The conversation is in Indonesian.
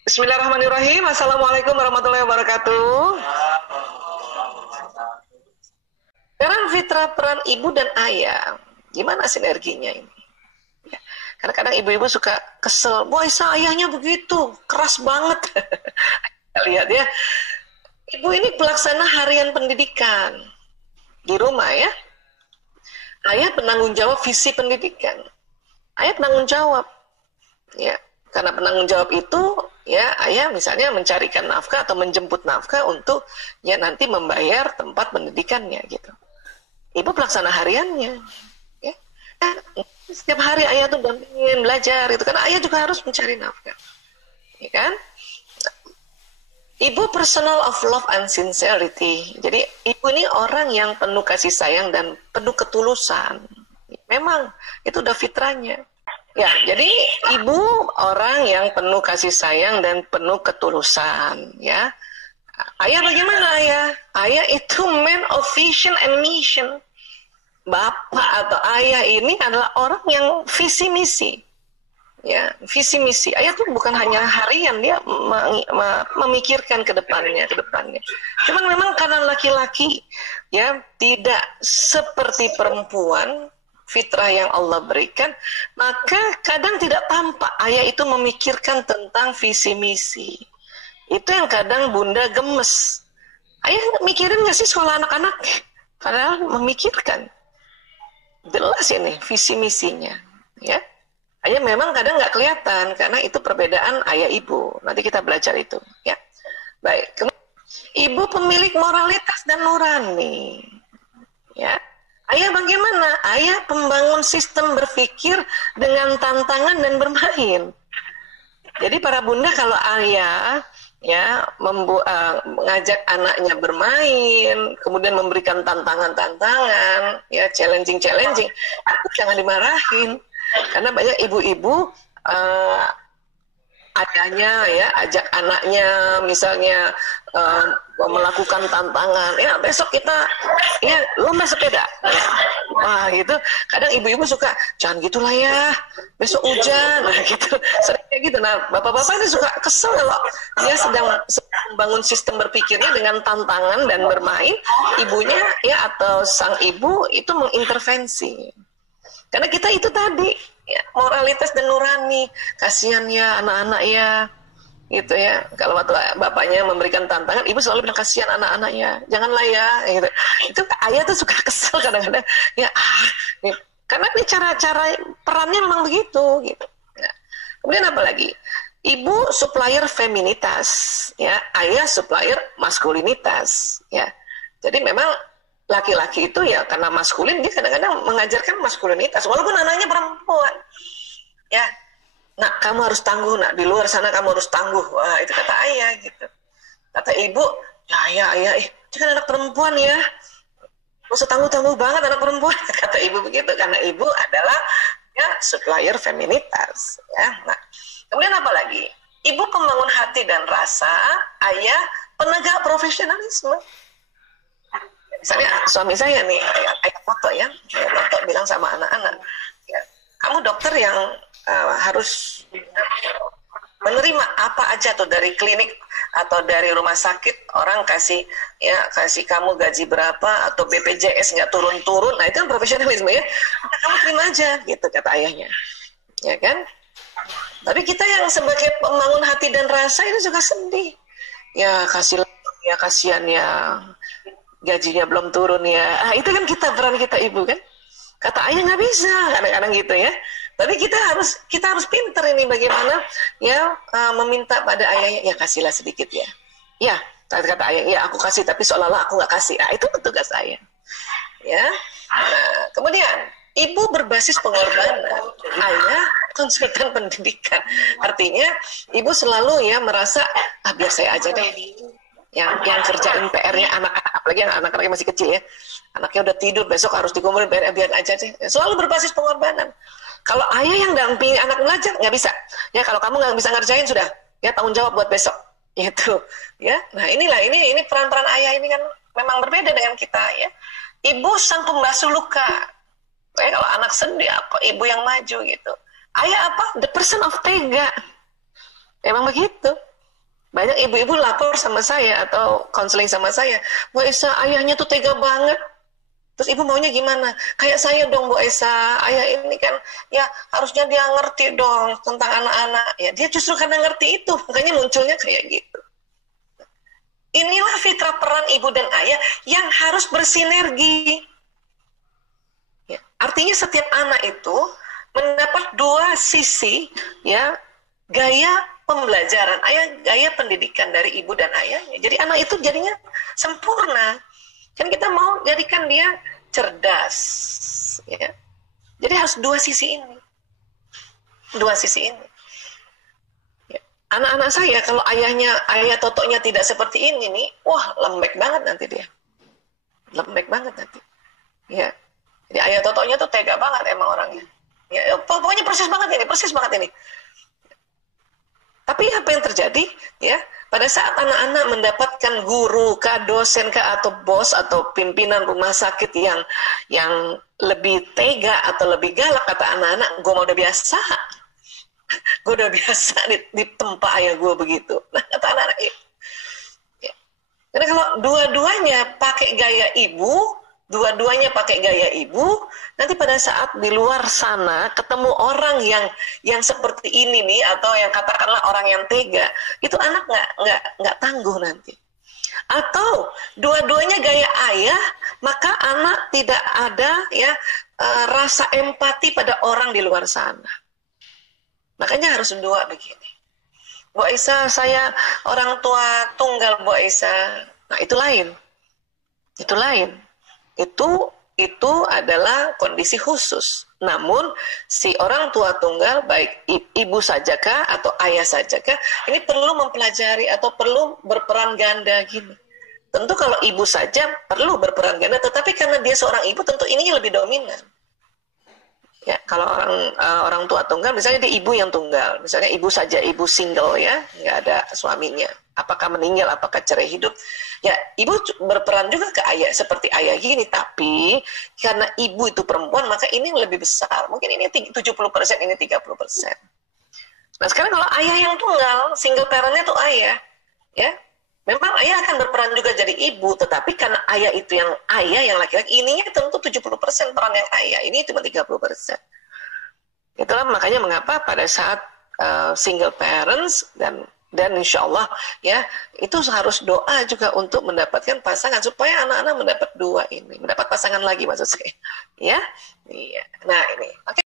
Bismillahirrahmanirrahim. Assalamualaikum warahmatullahi wabarakatuh. Sekarang fitrah peran ibu dan ayah. Gimana sinerginya ini? Ya. Kadang-kadang ibu-ibu suka kesel. Wah, ayahnya begitu, keras banget. Lihat ya. Ibu ini pelaksana harian pendidikan. Di rumah ya. Ayah penanggung jawab visi pendidikan. Ayah penanggung jawab. Ya. Karena penanggung jawab itu, ya ayah misalnya mencarikan nafkah atau menjemput nafkah untuk ya nanti membayar tempat pendidikannya gitu. Ibu pelaksana hariannya. Ya. Setiap hari ayah tuh dampingin belajar itu karena ayah juga harus mencari nafkah. Ya kan? Ibu personal of love and sincerity. Jadi ibu ini orang yang penuh kasih sayang dan penuh ketulusan. Memang itu udah fitrahnya. Ya, jadi ibu orang yang penuh kasih sayang dan penuh ketulusan, ya. Ayah bagaimana ayah? Ayah itu man of vision and mission. Bapak atau ayah ini adalah orang yang visi misi. Ya, visi misi. Ayah tuh bukan hanya harian, dia memikirkan ke depannya. Cuman memang karena laki-laki ya tidak seperti perempuan, fitrah yang Allah berikan, maka kadang tidak tampak ayah itu memikirkan tentang visi misi. Itu yang kadang bunda gemes. Ayah mikirin nggak sih sekolah anak-anak? Padahal memikirkan. Jelas ini visi misinya. Ya, ayah memang kadang nggak kelihatan karena itu perbedaan ayah ibu. Nanti kita belajar itu. Ya, baik. Ibu pemilik moralitas dan nurani. Ya. Ayah bagaimana? Ayah pembangun sistem berpikir dengan tantangan dan bermain. Jadi para bunda kalau ayah ya mengajak anaknya bermain, kemudian memberikan tantangan-tantangan, ya challenging, itu jangan dimarahin. Karena banyak ibu-ibu adanya ya ajak anaknya misalnya melakukan tantangan, ya besok kita ya lomba sepeda, wah gitu. Kadang ibu-ibu suka jangan gitulah ya, besok hujan, nah gitu, sering kayak gitu. Nah bapak-bapak itu suka kesel kalau dia sedang membangun sistem berpikirnya dengan tantangan dan bermain, ibunya ya atau sang ibu itu mengintervensi. Karena kita itu tadi ya, moralitas dan nurani, kasihan ya anak-anak ya, gitu ya. Kalau waktu bapaknya memberikan tantangan, ibu selalu bilang kasihan anak-anaknya, janganlah ya, gitu. Itu ayah tuh suka kesel kadang-kadang, ya nih. Karena ini cara-cara perannya memang begitu, gitu. Nah, kemudian apa lagi? Ibu supplier feminitas, ya, ayah supplier maskulinitas, ya. Jadi memang laki-laki itu ya karena maskulin dia kadang-kadang mengajarkan maskulinitas walaupun anaknya perempuan ya, nak kamu harus tangguh, nak di luar sana kamu harus tangguh, wah itu kata ayah gitu. Kata ibu ya ayah dia kan anak perempuan ya, gak usah tangguh-tangguh banget anak perempuan. Kata ibu begitu karena ibu adalah ya supplier feminitas ya. Nah kemudian apa lagi? Ibu pembangun hati dan rasa, ayah penegak profesionalisme. Misalnya suami saya nih, ayah foto ya, foto bilang sama anak-anak, ya, kamu dokter yang harus menerima apa aja tuh dari klinik atau dari rumah sakit, orang kasih kamu gaji berapa atau BPJS nggak turun-turun, nah itu kan profesionalisme ya, nah, kamu terima aja, gitu kata ayahnya, ya kan? Tapi kita yang sebagai pembangun hati dan rasa ini juga sedih, ya kasih ya kasihan ya. Gajinya belum turun ya, itu kan peran kita ibu kan. Kata ayah nggak bisa kadang-kadang gitu ya. Tapi kita harus pinter ini bagaimana ya meminta pada ayahnya ya kasihlah sedikit ya. Ya kata ayah ya aku kasih tapi seolah-olah aku nggak kasih. Itu tugas ayah. Ya. Nah, kemudian ibu berbasis pengorbanan, ayah konsultan pendidikan. Artinya ibu selalu ya merasa biar saya aja deh. Yang kerjain PR-nya anak-anak, apalagi yang anak-anaknya masih kecil ya, anaknya udah tidur besok harus dikumpulin PR, biar aja deh. Selalu berbasis pengorbanan. Kalau ayah yang dampingi anak belajar nggak bisa ya, kalau kamu nggak bisa ngerjain sudah ya tanggung jawab buat besok itu ya. Nah inilah ini peran-peran ayah ini kan memang berbeda dengan kita ya. Ibu sang pembasuh luka ya, kalau anak sedih apa ibu yang maju gitu. Ayah apa? The person of tega. Emang begitu Banyak ibu-ibu lapor sama saya atau konseling sama saya, Bu Esa, ayahnya tuh tega banget. Terus ibu maunya gimana? Kayak saya dong Bu Esa, ayah ini kan ya harusnya dia ngerti dong tentang anak-anak. Ya dia justru karena ngerti itu, makanya munculnya kayak gitu. Inilah fitrah peran ibu dan ayah yang harus bersinergi. Ya, artinya setiap anak itu mendapat dua sisi, ya, gaya pembelajaran, gaya pendidikan dari ibu dan ayahnya. Jadi anak itu jadinya sempurna. Kan kita mau jadikan dia cerdas, ya. Jadi harus dua sisi ini. Ya. Anak-anak saya kalau ayah totoknya tidak seperti ini nih, wah lembek banget nanti dia. Ya. Jadi ayah totoknya tuh tega banget emang orangnya. Ya, pokoknya persis banget ini. Tapi apa yang terjadi, ya? Pada saat anak-anak mendapatkan guru, dosen, atau bos atau pimpinan rumah sakit yang lebih tega atau lebih galak, kata anak-anak, gue udah biasa ditempa ayah gue begitu. Nah, kata anak-anak, ya. Karena kalau dua-duanya pakai gaya ibu, nanti pada saat di luar sana ketemu orang yang seperti ini nih, atau yang katakanlah orang yang tega, itu anak nggak tangguh nanti. Atau dua-duanya gaya ayah, maka anak tidak ada rasa empati pada orang di luar sana. Makanya harus dua begini. Bu Aisyah, saya orang tua tunggal Bu Aisyah. Nah, itu lain. Itu adalah kondisi khusus. Namun si orang tua tunggal, baik ibu sajakah atau ayah sajakah, ini perlu mempelajari atau perlu berperan ganda gini. Tentu kalau ibu saja perlu berperan ganda, tetapi karena dia seorang ibu, tentu ini lebih dominan. Ya, kalau orang tua tunggal, misalnya dia ibu yang tunggal, misalnya ibu saja, ibu single, ya, nggak ada suaminya, apakah meninggal, apakah cerai hidup, ya ibu berperan juga ke ayah seperti ayah gini. Tapi karena ibu itu perempuan, maka ini lebih besar, mungkin ini 70%, ini 30%. Nah sekarang kalau ayah yang tunggal, single parentnya tuh ayah, ya memang ayah akan berperan juga jadi ibu, tetapi karena ayah itu yang laki-laki, ininya tentu 70% peran yang ayah, ini cuma 30%. Itulah makanya mengapa pada saat single parents dan insya Allah, ya, itu harus doa juga untuk mendapatkan pasangan, supaya anak-anak mendapat dua ini, mendapat pasangan lagi maksud saya, ya. Iya. Nah ini, oke.